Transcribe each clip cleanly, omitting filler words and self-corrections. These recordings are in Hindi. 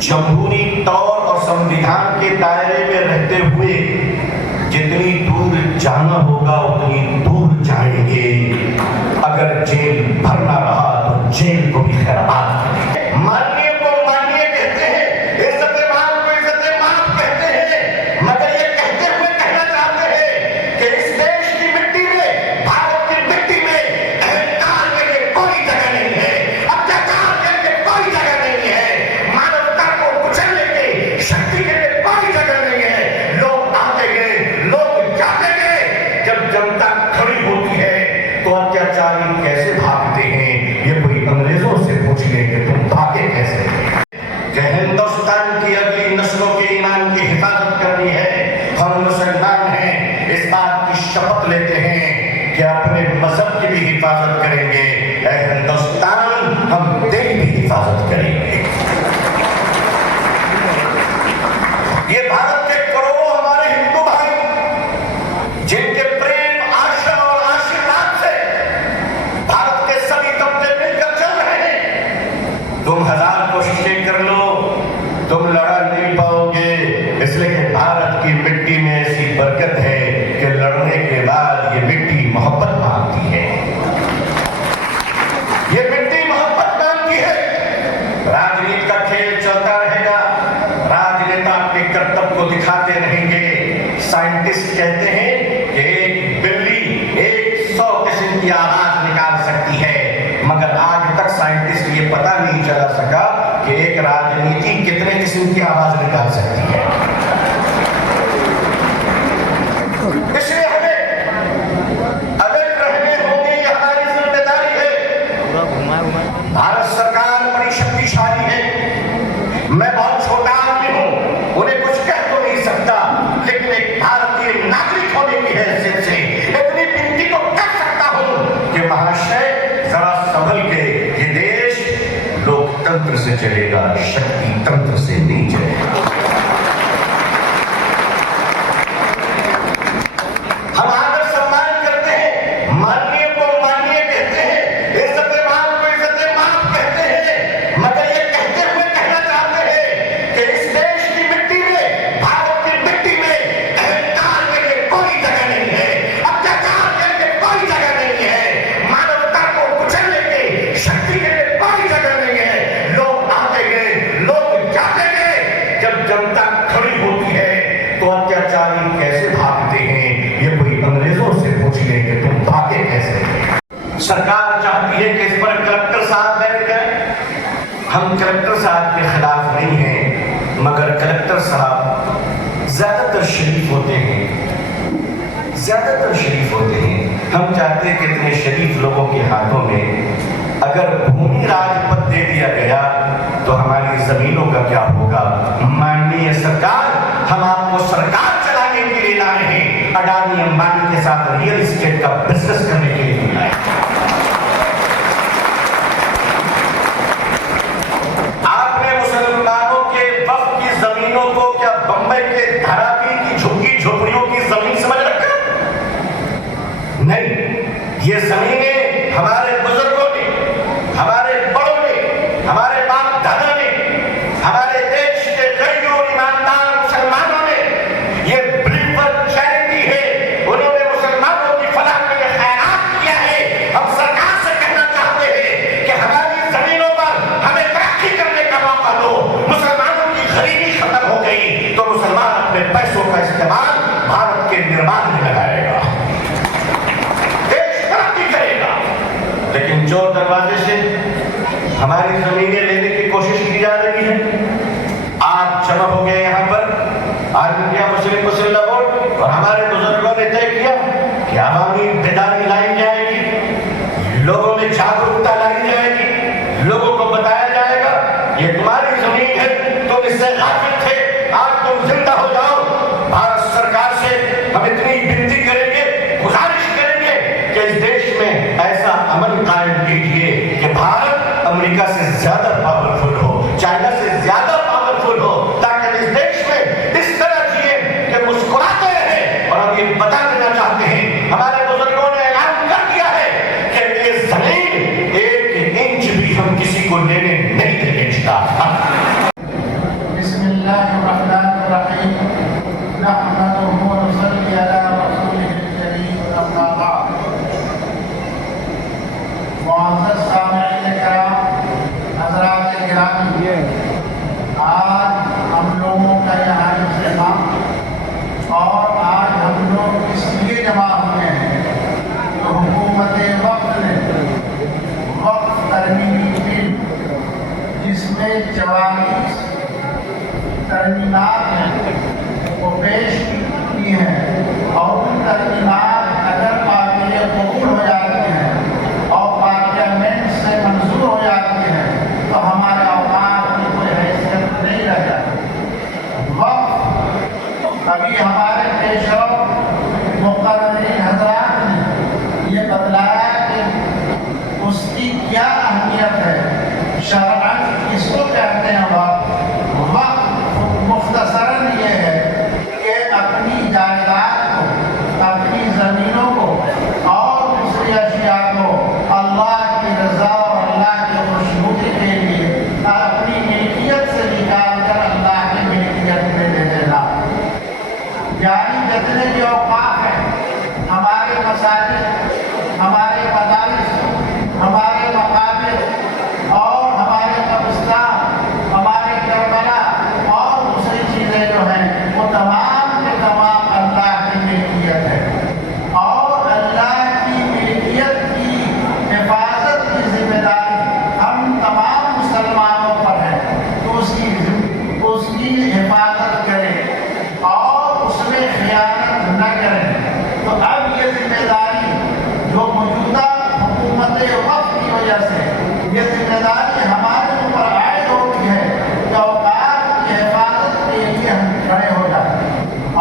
जमहूरी तौर और संविधान के दायरे में रहते हुए जितनी दूर जाना होगा उतनी दूर जाएंगे। अगर जेल भरना रहा तो जेल को भी खैरात। माननीय को माननीय कहते हैं, इज्जत-ए-माल को इज्जत-ए-माल कहते हैं, मगर ये कहते हुए कहना चाहते हैं कि इस देश की मिट्टी में, भारत की मिट्टी में अहंकार के लिए कोई जगह नहीं है, अत्याचार के लिए कोई जगह नहीं है, मानवता को कुचलने की शक्ति के लिए कोई जगह नहीं है। लोग आते गए, लोग जाते गए, जब जनता खड़ी होती है तो अत्याचारी कैसे भागते हैं, ये कोई अंग्रेजों से पूछ ले कि तुम भागे कैसे। कि हिंदुस्तान की अगली नस्लों के ईमान की हिफाजत करनी है। हम मुसलमान हैं, इस बात की शपथ लेते हैं कि अपने मजहब की भी हिफाजत करेंगे। ऐ हिंदुस्तान, हम तेरी भी हिफाजत करेंगे। ये भारत के करोड़ों हमारे हिंदू भाई जिनके प्रेम, आशा और आशीर्वाद से भारत के सभी तबके मिलकर चल रहे हैं। तुम हजार कोशिशें कर लो, तुम लड़ा नहीं पाओगे, इसलिए कि भारत की मिट्टी में ऐसी बरकत है कि लड़ने के बाद ये मिट्टी मोहब्बत मांगती है। ये मिट्टी मोहब्बत मांगती है। राजनीति का खेल चलता रहेगा, राजनेता अपने कर्तव्य को दिखाते रहेंगे। साइंटिस्ट कहते हैं कि एक बिल्ली 100 किस्म की आवाज निकाल सकती है, मगर आज तक साइंटिस्ट ये पता नहीं चला सका कि एक राजनीति कितने किस्म की आवाज निकाल सकती है। इसलिए हमें अलर्ट रहने होंगे, ये हमारी जिम्मेदारी है। भारत सरकार बड़ी शक्तिशाली है। मैं बहुत छोटा आदमी हूं, उन्हें कुछ कह तो नहीं सकता, लेकिन एक भारतीय नागरिक होने की हैसियत से इतनी विनती तो कर सकता हूं कि महाशय जरा संभल के, ये देश लोकतंत्र से चलेगा, शक्ति तंत्र से नहीं चलेगा। हम आदर सम्मान करते हैं, माननीय को माननीय कहते हैं, इज्जत-ए-माल को इज्जत-ए-माल कहते हैं, मगर ये कहते हुए कहना चाहते हैं कि इस देश की मिट्टी में, भारत की मिट्टी में अहंकार के लिए कोई जगह नहीं है, अत्याचार के लिए कोई जगह नहीं है, मानवता को कुचलने की शक्ति के लिए कोई जगह नहीं है। लोग आते गए, लोग जाते गए, जब जनता खड़ी होती है तो अत्याचारी कैसे भागते हैं, ये कोई अंग्रेजों से पूछ ले कि तुम भागे कैसे। सरकार चाहती है कि इस पर कलेक्टर साहब बैठ जाए। हम कलेक्टर साहब के खिलाफ नहीं हैं, मगर कलेक्टर साहब ज्यादातर शरीफ होते हैं, ज्यादातर शरीफ होते हैं। हम चाहते हैं कि इतने शरीफ लोगों के हाथों में अगर भूमि राजपथ दे दिया गया तो हमारी जमीनों का क्या होगा। माननीय सरकार, हम आपको सरकार चलाने के लिए लाए हैं, अडानी अंबानी के साथ रियल एस्टेट का बिजनेस करने के लिए लाए। आपने मुसलमानों के वक्फ की जमीनों को क्या बंबई के धारावी की झुग्गी झोपड़ियों की जमीन समझ रखा? नहीं, ये जमीनें हमारे बुजुर्गों ने, हमारे बड़ों ने, हमारे बाप दादा ने, हमारे देश के गरीब और ईमानदार मुसलमानों ने, ये बिलीवर चैरिटी है, उन्होंने मुसलमानों की फलाह के लिए खैरात किया है। हम सरकार से कहना चाहते हैं कि हमारी जमीनों पर हमें तरक्की करने का मौका दो। मुसलमानों की गरीबी खत्म हो गई तो मुसलमान अपने पैसों का इस्तेमाल भारत के निर्माण में लगाएगा, देश तरक्की करेगा। लेकिन चोर दरवाजे से हमारी जमीनें लेने की कोशिश की जा रही है। आप जमा हो गए यहाँ पर, ऑल इंडिया मुस्लिम मुसल्ला बोर्ड, और हमारे बुजुर्गों ने तय किया कि अवामी बेदारी लाई जाएगी, लोगों में जागरूकता लाई जाएगी, लोगों को बताया जाएगा ये तुम्हारी जमीन है, तुम इससे गाफिल थे, आज तुम जिंदा हो जाओ। भारत सरकार से हम इतनी विनती करेंगे, गुजारिश करेंगे कि इस देश में ऐसा अमन कायम कीजिए कि भारत अमेरिका से ज्यादा पावरफुल हो, चाइना से ज्यादा पावरफुल हो, ताकि इस देश में इस तरह जिए कि मुस्कुराते रहे। और हम ये बता देना चाहते हैं, हमारे बुजुर्गों ने ऐलान कर दिया है कि ये जमीन 1 इंच भी हम किसी को लेने नहीं देंगे। 44 तरमीमात हैं वो पेश की हैं और उन तरमीमात अगर काबिल कबूल हो जाती हैं और पार्लियामेंट से मंजूर हो जाती हैं तो हमारे औकात की कोई हैसियत नहीं रह जाती। वक्त अभी हमारे पेशवा मुक़र्ररीन हज़रात ने ये बतलाया कि उसकी क्या अहमियत है, शरअन इसको कहते हैं वक्त मुख्तसरन ये है कि अपनी जायदाद को, अपनी ज़मीनों को और दूसरी अशिया को अल्लाह की रज़ा और अल्लाह की खुशनुदी के लिए अपनी मिल्कियत से निकाल कर अल्लाह की मिल्कियत में दे देना। यानी जितने भी औकाफ हैं, हमारे मसाजिद, हमारे मदारिस, हमारे मकाबिर और हमारे कब्रिस्तान, हमारे करबला और दूसरी चीज़ें जो हैं वो तमाम के तमाम अल्लाह की मिल्कियत है और अल्लाह की मिल्कियत की हिफाजत की जिम्मेदारी हम तमाम मुसलमानों पर है। तो उसकी हिफाजत करें और उसमें खयानत न करें। तो अब ये जिम्मेदारी जो मौजूदा हुकूमत वक्त की वजह से ये जिम्मेदारी हमारे ऊपर आयद होती है कि औकात की हिफाजत के लिए हम खड़े हो जाए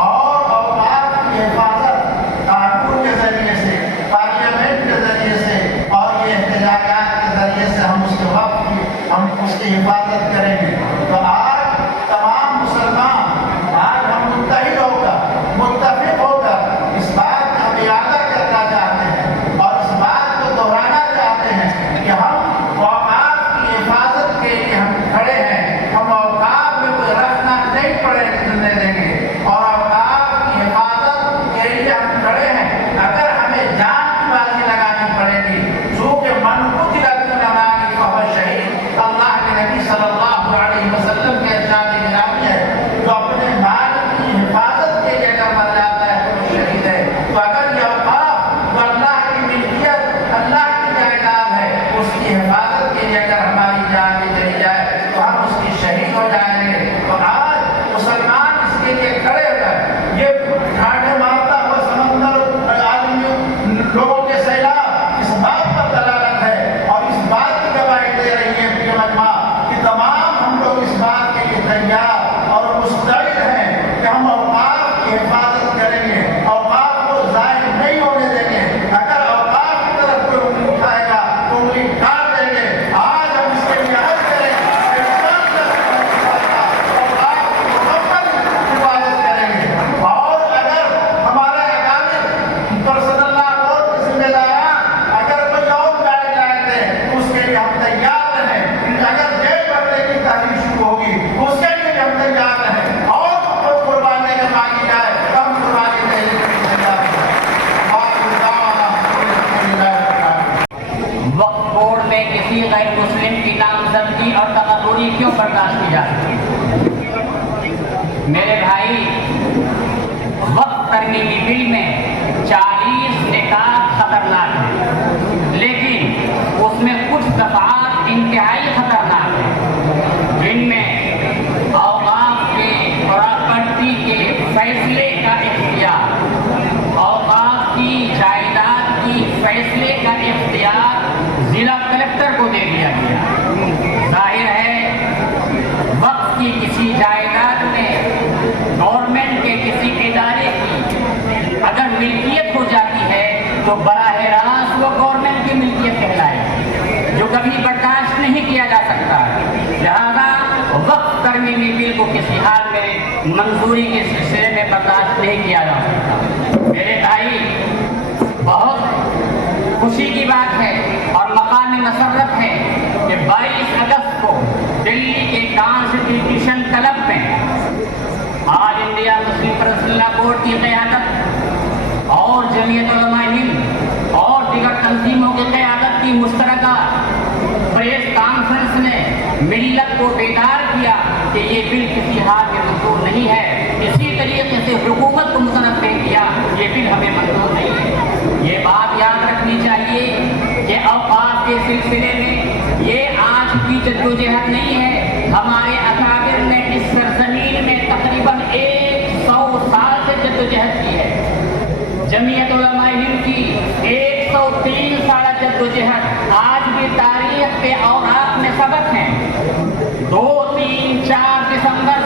और औकात की हिफाजत कानून के जरिए से, पार्लियामेंट के जरिए से और ये एहतजाजात के जरिए से हम उसकी हिफाजत करेंगे। तो आज तमाम मुसलमान आज हम मुत्तहिद होकर, मुत्तफिक होकर इस बात का इरादा करना चाहते हैं और इस बात को दोहराना चाहते हैं कि हम औकात की हिफाजत के लिए हम खड़े हैं। हम औकात में कोई रखना नहीं पड़ने देंगे और औकात की हिफाजत के लिए हम खड़े हैं। अगर हमें जान की बाजी लगानी पड़ेगी, चूँकि मन को लगानी तो शहीद अल्लाह के नबी सल्लल्लाहु अलैहि वसल्लम के इरशाद गिरामी है, जो अपने माल की हिफाजत के लिए अगर मर जाता है तो शहीद है। तो अगर ये औकाफ तो अल्लाह की मिल्कियत, अल्लाह की जायदाद है, उसकी हिफाजत के लिए अगर हमारी जान भी चली जाए तो हम उसकी शहीद हो जाएंगे। तो आज मुसलमान इसके लिए खड़े होकर ये ठाठे मारता हुआ समंदर आदमी लोगों के सैलाब इस बात पर दलालत है और इस बात की गवाही दे रही है कि तमाम हम लोग इस बात के लिए तैयार और मुस्तैद हैं कि हम औकाफ की हिफाजत करेंगे, औकाफ को ज़ाहिर नहीं होने देंगे। अगर औकाफ की तरफ कोई उंगली उठाएगा तो उंगली काट देंगे। आज हम इसके लिए अहद करेंगे, औकाफ की मुकम्मल हिफाजत करेंगे और अगर हमारे अकाबिर पर्सनल्लाह बोर्ड के जिम्मेदारान अगर कोई और गाइडलाइन दे तो उसके लिए हम तैयार रहें। अगर जेल भरने की तहरीक शुरू होगी उसके लिए भी हम तैयार रहें और कुर्बानी अगर मांगी जाए तो हम कुर्बानी देने के लिए तैयार हैं। वक्फ बोर्ड में किसी गैर मुस्लिम की नामजदगी और तकर्रुरी क्यों बर्दाश्त की जाती है? मेरे भाई, वक्फ तरमीमी बिल में 40 निकात खतरनाक है, लेकिन उसमें कुछ दफात इंतहाई खतरनाक है, जिनमें औकाफ के प्रॉपर्टी के फैसले का इख्तियार, औकाफ की जायदाद की फैसले का इख्तियार जिला कलेक्टर को दे दिया गया। जाहिर है वक्त की किसी जायदाद में गवर्नमेंट के किसी इदारे की अगर मिल्कियत हो जाती है तो बराह रास्त वो गवर्नमेंट की मिल्कियत कहलाएगी, जो कभी बर्दाश्त नहीं किया जा सकता। लिहाजा वक्त तरमीमी बिल को किसी हाल में मंजूरी के सिलसिले में बर्दाश्त नहीं किया जा सकता। मेरे भाई, बहुत खुशी की बात है और मकाम मसर्रत है कि 22 अगस्त को दिल्ली के कॉन्स्टिट्यूशन क्लब में all India Muslim personal board की क़यादत और जमीयत उलमा हिंद और दीगर तंजीमों की क़यादत की मुश्तरका प्रेस कॉन्फ्रेंस ने मिल्लत को बेदार किया कि ये बिल किसी हाल में मंजूर नहीं है। इसी तरीके से हुकूमत को मुतनब्बे किया ये बिल हमें मंजूर नहीं है। ये बात याद रखनी चाहिए कि औकाफ के सिलसिले में ये आज की जद्दोजहद नहीं है, हमारे जमीयत उलमा हिंद की 103 साल जद्दोजहद आज भी तारीख के औराक में सबक हैं। 2, 3, 4 दिसंबर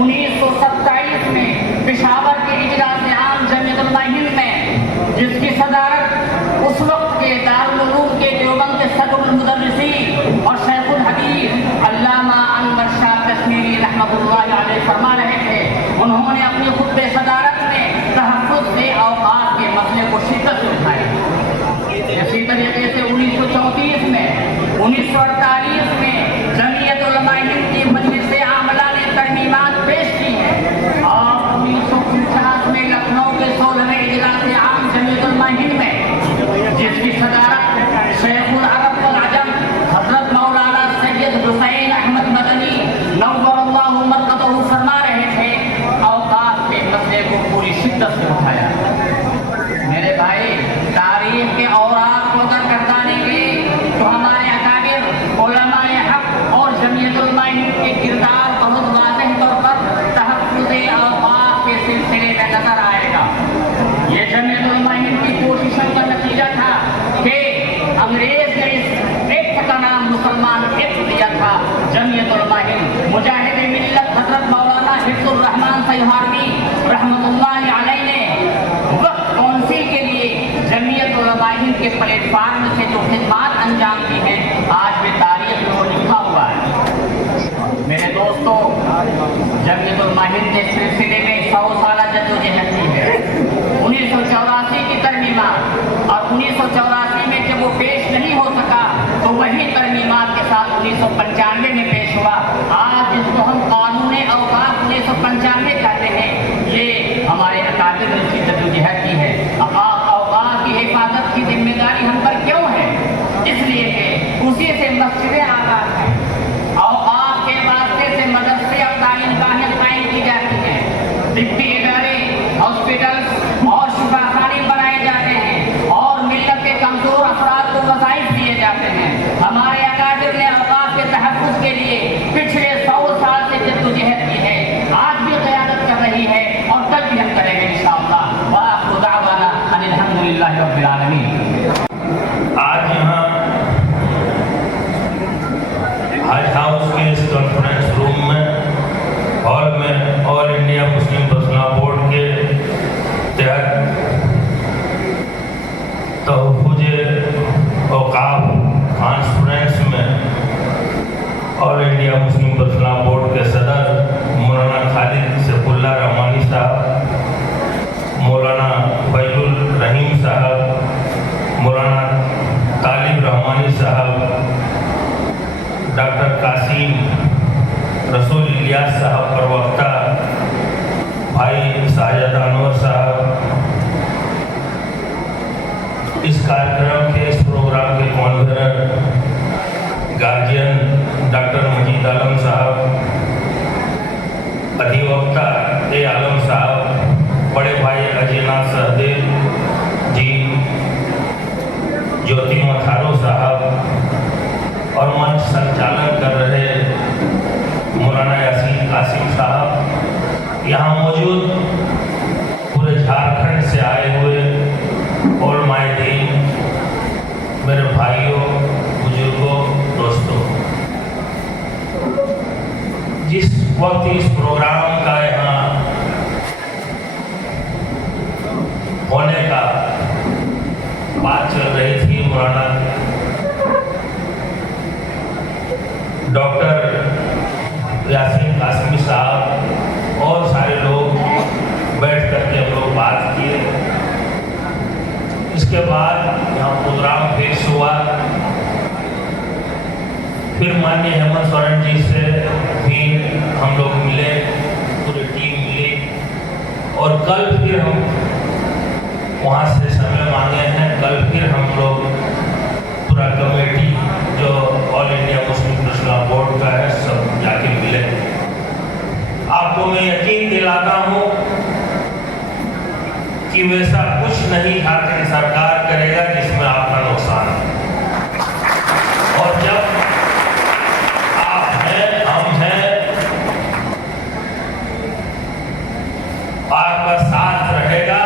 1927 में पेशावर के इजलास आम जमीयत उलमा हिंद में, जिसकी सदारत उस वक्त के दारुल उलूम के देवबंद के सदरुल मुदर्रिसीन और शेखुल हदीस अल्लामा अनवर शाह कश्मीरी रहमतुल्लाह अलैह फरमा रहे थे, उन्होंने अपनी खुतबे सदारत में तहफ़्फ़ुज़ से औक़ात के मसले को शिद्दत से उठाया। इसी तरीके से 1934 में, 1948 में जमीयत उलमा हिंद की मजलिस आमला ने तरमीमात पेश की है और 1949 में लखनऊ के 16वें इजलास आम जमीयत उलमा हिंद में, जिसकी सदारत शेखुल अरब वल अजम हजरत मौलाना सैयद हुसैन अहमद मदनी नव्वरल्लाहु मरक़दहू फरमा रहे थे, औक़ात के मसले को पूरी शिद्दत से उठाया। मेरे भाई, तारीख के औराक को अगर करदाने के तो हमारे अकाबिर उलमाए हक और जमीयत उलमा हिंद के किरदार बहुत वाज़ेह तौर पर तहफ़्फ़ुज़ औक़ात के सिलसिले में नजर आएगा। ये जमीयत उलमा हिंद की कोशिशों का नतीजा था कि अंग्रेज ने इस एक्ट का नाम मुसलमान एक्ट दिया था। जमीयत उलमा हिंद मुजाहिद मिल्लत हजरत मौलाना हिफ्ज़ुर रहमान सैहारवी रहमतुल्लाह अलैह ने वक्त कौंसिल के लिए जमीयत उलमा हिंद के प्लेटफार्म से जो खिदमात अंजाम दी हैं, आज भी तारीख में वो लिखा हुआ है। मेरे दोस्तों, जमीयत उलमा हिंद ने सिलसिले में 100 साल जद्दोजहद की है। 1984 की तरमीमात और 1984 में जब वो पेश नहीं हो सका तो वही तरमीमात के साथ 1995 में पेश हुआ। आज जिसको हम कानून औक़ाफ़ 1995 कहते हैं, ये हमारे अकाबिर की जद्दोजहद की है। औक़ाफ़ की हिफाजत की जिम्मेदारी हम पर क्यों है? इसलिए कि उसी से मस्जिदें आबाद हैं, औक़ाफ़ के वास्ते से मदरसे और तालीमगाहें कायम की जाती हैं, तिब्बी इदारे, हॉस्पिटल्स और शिफाखाने बनाए जाते हैं और मिल्लत के कमज़ोर अफराद को वज़ाइफ दिए जाते हैं। हमारे अकाबिर ने औक़ाफ़ के तहफ़्फ़ुज़ के लिए पिछले 100 साल से जद्दोजहद की है, आज भी क़यादत कर रही है और कल भी हम करेंगे इंशाअल्लाह। व आखिरु दाअवाना अनिल हम्दुलिल्लाहि रब्बिल आलमीन। आज यहाँ हज हाउस के इस कॉन्फ्रेंस रूम में, हॉल में, all India Muslim personal board के तहत तहफ़्फ़ुज़ औक़ाफ़ कॉन्फ्रेंस में all India Muslim personal board के सदर मौलाना खालिद सैफुल्लाह रहमानी साहब, मौलाना फैजुल रहीम साहब, मौलाना तालिब रहमानी साहब, डॉक्टर कासिम रसूल इलियास साहब प्रवक्ता, भाई साजिद अनवर साहब, इस कार्यक्रम के, इस प्रोग्राम के कॉन्वेनर गार्जियन डॉक्टर मजीद आलम साहब, अधिवक्ता ए आलम साहब, बड़े भाई अजयनाथ सहदेव जी, ज्योति मथारो साहब और मंच संचालन कर रहे मौलाना यासीन कासिम साहब, यहाँ मौजूद पूरे झारखंड से आए हुए और मायदीन, मेरे भाइयों, बुजुर्गों, दोस्तों, जिस वक्त इस प्रोग्राम का यहाँ होने का बात चल रही थी, मौलाना डॉक्टर यासीन कासिमी साहब और सारे लोग बैठ करके हम लोग बात किए। इसके बाद यहाँ प्रोग्राम पेश हुआ, फिर माननीय हेमंत सोरेन जी से भी हम लोग मिले, पूरी टीम मिली और कल फिर हम वहाँ से समय मांगे हैं। कल फिर हम लोग पूरा कमेटी जो all India Muslim personal board का है सब जाके मिले। आपको मैं यकीन दिलाता हूँ कि वैसा कुछ नहीं झारखंड सरकार करेगा जिसमें आपका नुकसान है। और जब आप हैं, हम हैं, आपका साथ रहेगा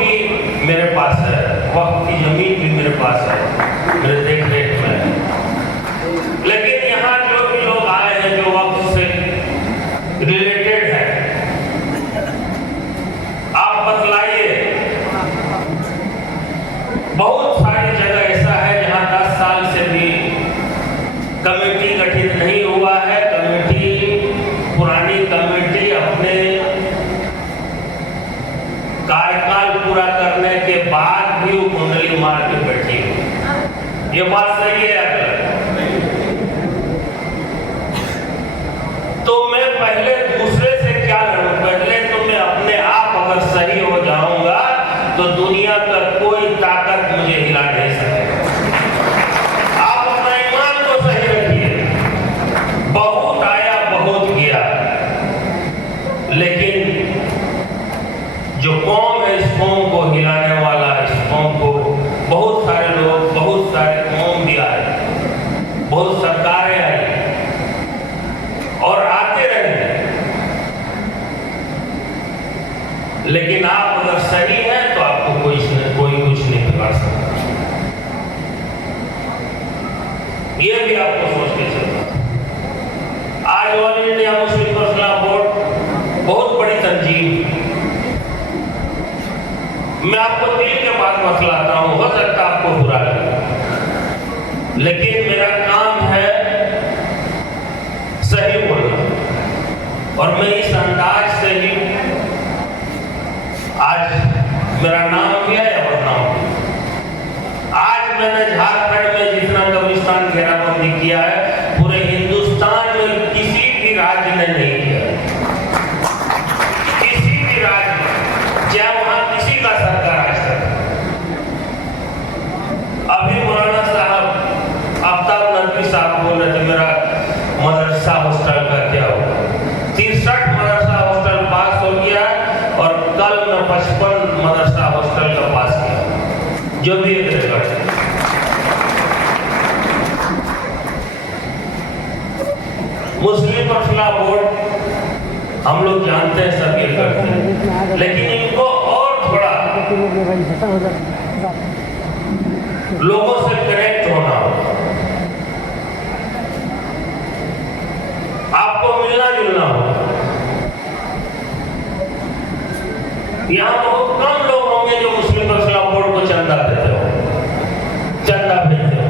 भी मेरे पास है, वक्त की जमीन भी मेरे पास है, मेरे देख रेख में है। लेकिन यहाँ जो भी लोग आए हैं जो वक्त से रिलेटेड है, आप बतलाइए। बहुत सारी जगह ऐसा है जहाँ 10 साल से भी कमेटी गठित नहीं हुआ है। पुरानी कमेटी अपने कार्यकाल पूरा करने के बाद भी वो कुंडली मार के बैठी है। ये बात सही है या गलत? तो मैं पहले दूसरे से क्या लड़ूं? पहले तो मैं अपने आप अगर सही हो जाऊंगा तो दुनिया का कोई ताकत मुझे हिला नहीं सकेगा। आप अपना ईमान को सही रखिए। बहुत आया बहुत गया, लेकिन जो कौम है इस कौम को हिलाने वाला, इस कौम को बहुत सारे लोग, बहुत सारे कौम भी आए, बहुत सरकारें आई और आते रहे, लेकिन आप अगर सही हैं तो आपको कोई कुछ नहीं बिगाड़ सकता। ये भी आपको सोच के चलना। आज all India Muslim personal board बहुत बड़ी तंजीम। मैं आपको दिल के बात बतलाता हूं, हो सकता आपको बुरा लगे, लेकिन मेरा काम है सही बोलना, और मैं इस अंदाज से ही आज मेरा नाम किया या बदनाम किया। आज मैंने झारखंड में जितना कब्रिस्तान घेराबंदी किया है, पूरे हिंदुस्तान में किसी भी राज्य ने नहीं किया। किसी भी राज्य में, चाहे वहां किसी का सरकार आज तक। अभी मौलाना साहब आफ्ताब नकवी साहब बोल रहे थे मेरा मदरसा हॉस्टल का क्या हुआ। 63 मदरसा हॉस्टल पास हो गया और कल मैं 55 मदरसा हॉस्टल का पास किया, जो भी एक रिकॉर्ड है। मुस्लिम पर्सनल बोर्ड हम लोग जानते हैं, सब ये करते हैं, लेकिन इनको और थोड़ा लोगों से कनेक्ट होना होगा, आपको मिलना जुलना होगा। यहाँ बहुत कम लोग होंगे जो मुस्लिम पर्सनल बोर्ड को चंदा देते हो, चंदा भेजते हो।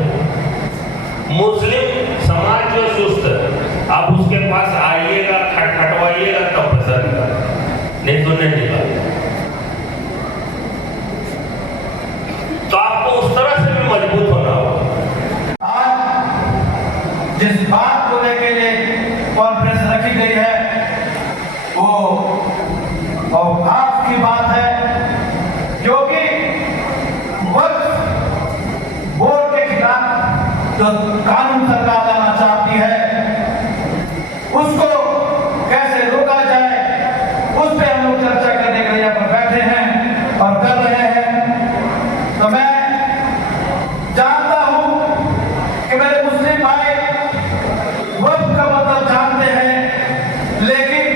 मुस्लिम समाज जो सुस्त है, आप उसके पास आइएगा, खटखटवाइएगा तब पैसा निकाल, नहीं तो नहीं निकाल। तो आपको उस तरह से भी मजबूत होना होगा। आज जिस बात को लेकर ये कॉन्फ्रेंस रखी गई है वो औकाफ की बात है, क्योंकि वक्फ बोर्ड के खिलाफ जो कानून सरकार लाना चाहती है उसको कैसे रोका जाए, उस पर हम लोग चर्चा करने के लिए यहाँ पर बैठे हैं और कर रहे हैं। तो मैं जानता हूं कि मेरे मुस्लिम भाई वक्फ का मतलब जानते हैं, लेकिन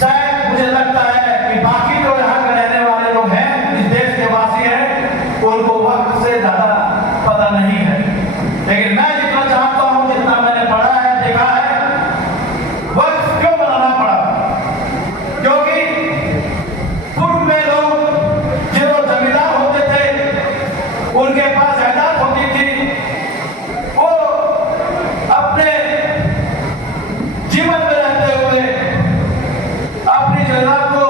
शायद मुझे लगता है कि बाकी जो यहाँ के रहने वाले लोग हैं, इस देश के वासी हैं, उनको वक्फ से ज्यादा पता नहीं है। लेकिन मैं जितना चाहता हूं, जितना मैंने पढ़ा है, देखा है, वक्फ क्यों बनाना पड़ा? क्योंकि पूर्व में लोग जो जमींदार होते थे, उनके पास जायदाद होती थी, वो अपने जीवन में रहते हुए अपनी जायदाद को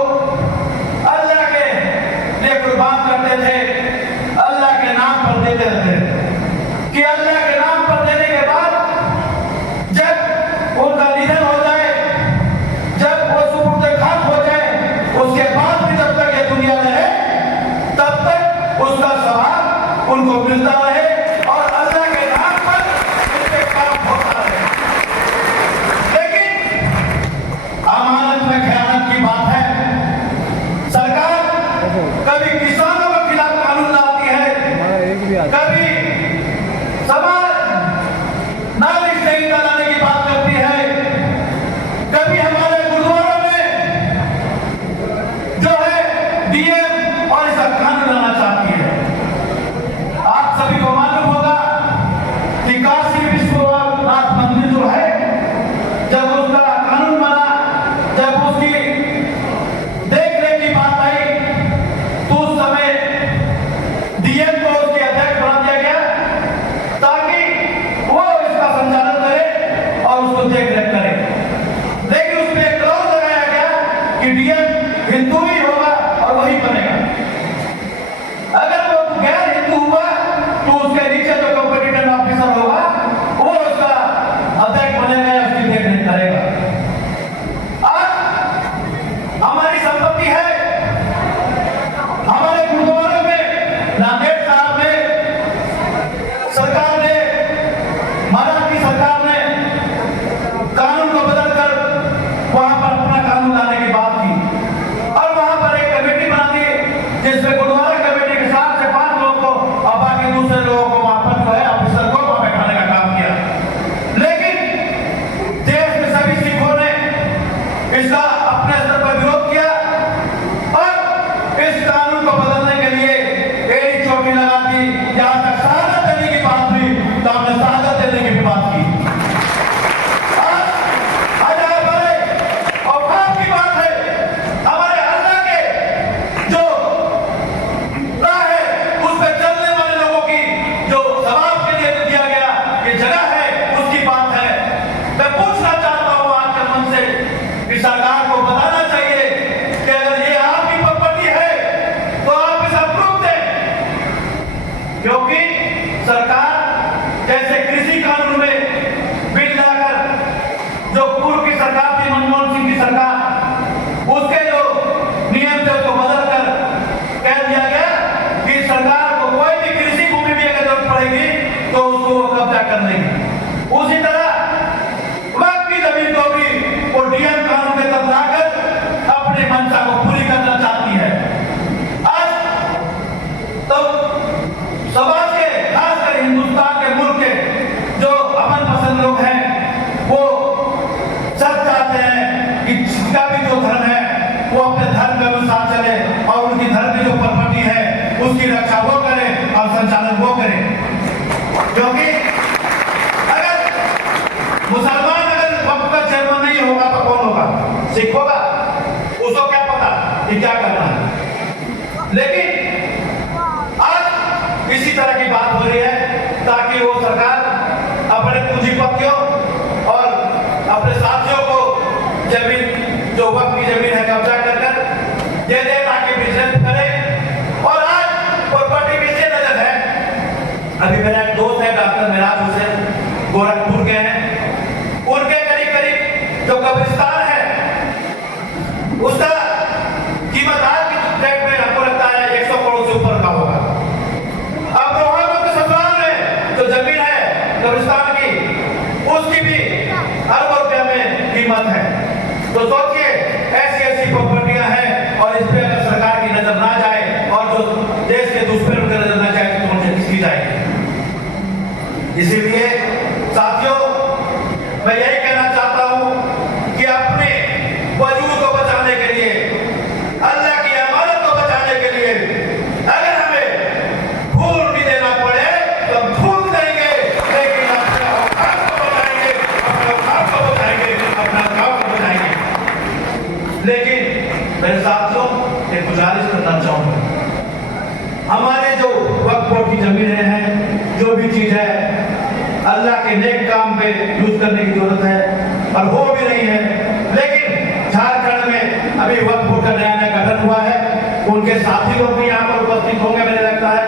अल्लाह के लिए कुर्बान करते थे, अल्लाह के नाम पर देते थे, कि अल्लाह के नाम पर देने के बाद जब उनका निधन हो जाए, जब वो सुपुर्द खाक हो जाए, उसके बाद भी जब तक ये दुनिया रहे तब तक उसका सवाब उनको मिलता रहे और अल्लाह के नाम पर उनके काम होता रहे। लेकिन अमानत में खयानत की बात है। सरकार कभी किसानों के खिलाफ कानून लाती है, कभी समाज नालिश नहीं बनाने की बात करती है, कभी हमारे गुरुद्वारों में जो है डीएम और इसका कानून लाना चाहती है। आप सभी को मालूम होगा कि काशी विश्वनाथ मंदिर जो है, जब उसका कानून बना, जब उसकी देखरेख की बात आई, तो उस समय डीएम को उसके अध्यक्ष बना दिया गया ताकि वो इसका संचालन करे और उसको देखरेख करे। लेकिन उसमें एक क्लॉज लगाया गया कि डीएम हिंदू ही होगा और वही बनेगा। अगर वो गैर हिंदू हुआ तो उसके नीचे जो कॉम्पिटिटिव ऑफिसर होगा वो उसका अध्यक्ष बनेगा या उसकी देखरेख करेगा। आज हमारी संपत्ति है, हमारे गुरुद्वारों में नांदेड़ साहब में सरकार ने, महाराष्ट्र की सरकार ने कानून को बदलकर वहां पर अपना कानून लाने की बात की और वहां पर एक कमेटी बना दी जिसमें गुरुद्वारा कमेटी के 7 से 5 लोगों को और बाकी दूसरे लोगों को वहां पर जो है ऑफिसर को वहां बैठाने का काम किया। लेकिन देश में सभी सिखों ने इसका अपने स्तर पर विरोध किया और इस कानून को बदलने के लिए एड़ी चोटी लगा दी। जहां तक शहादत देने की बात हुई तो हमने शहादत देने की भी बात की। हजार बड़े औकात की बात है, हमारे अल्लाह के जो राह है उस पर चलने वाले लोगों की जो सवाब के लिए दिया गया ये जगह है, उसकी बात है। मैं पूछना चाहता हूं आज के मन से कि सरकार को बताना चाहिए कि अगर ये आपकी प्रॉपर्टी है तो आप इसे अप्रूव दें, क्योंकि सरकार जैसे कृषि कानून में बिल लाकर जो पूर्व की सरकार थी, मनमोहन सिंह की सरकार, उसके जो नियम थे उसको बदलकर कह दिया गया कि सरकार को कोई भी कृषि भूमि भी अगर जरूरत पड़ेगी तो उसको कब्जा कर लेंगे। उसी तरह वक्त की जमीन को भी वो डीएम कानून के तहत लाकर अपने मंशा को पूरी करना चाहती है। आज तो समाज के, खासकर हिंदुस्तान के मुल्क के जो अमन पसंद लोग हैं वो सब चाहते हैं कि जिसका भी जो धर्म है वो अपने धर्म के अनुसार चले और उनकी धर्म की जो प्रॉपर्टी है उसकी रक्षा वो करे और संचालन वो करे। क्योंकि अगर मुसलमान अगर वक्त का चेयरमैन नहीं होगा तो कौन होगा? सिख होगा, उसको क्या पता कि क्या करना है। लेकिन आज इसी तरह की बात हो रही है ताकि वो सरकार अपने पूंजीपतियों और अपने साथियों को जमीन, जो वक्त की जमीन है, कब्जा कर दे दे ताकि बिजनेस करे। और आज प्रॉपर्टी भी से नजर है। अभी मेरा एक दोस्त है डॉक्टर मिराज हुसैन, गोरखपुर के हैं, उनके करीब करीब जो कब्रिस्तान है उसका कीमत आज की डेट में हमको लगता है 100 करोड़ से ऊपर का होगा। अब रोहन के ससुराल में जो जमीन है कब्रिस्तान की, उसकी भी अरबों रुपया में कीमत है। तो सोचिए ऐसी ऐसी प्रॉपर्टियां हैं और इस पे अगर सरकार की नजर ना जाए और जो देश के दुश्मन उनकी नजर ना जाए तो उनसे किसकी जाएगी? इसीलिए साथियों मैं यही कहना चाहता हूं कि अपने वजूद को बचाने के लिए, अल्लाह की अमानत को बचाने के लिए अगर हमें फूल भी देना पड़े तो हम फूल देंगे, लेकिन अपने औकात को बचाएंगे, अपने औकात को बचाएंगे, अपना काम को बचाएंगे। लेकिन मेरे साथियों एक गुजारिश करना चाहूंगा, हमारे जो वक्फ बोर्ड की जमीनें हैं, जो भी चीज है अल्लाह के नेक काम पे यूज करने की जरूरत है और हो भी रही है। लेकिन झारखंड में अभी वक्फ बोर्ड का नया गठन हुआ है, उनके साथी लोग भी यहाँ पर उपस्थित होंगे मुझे लगता है।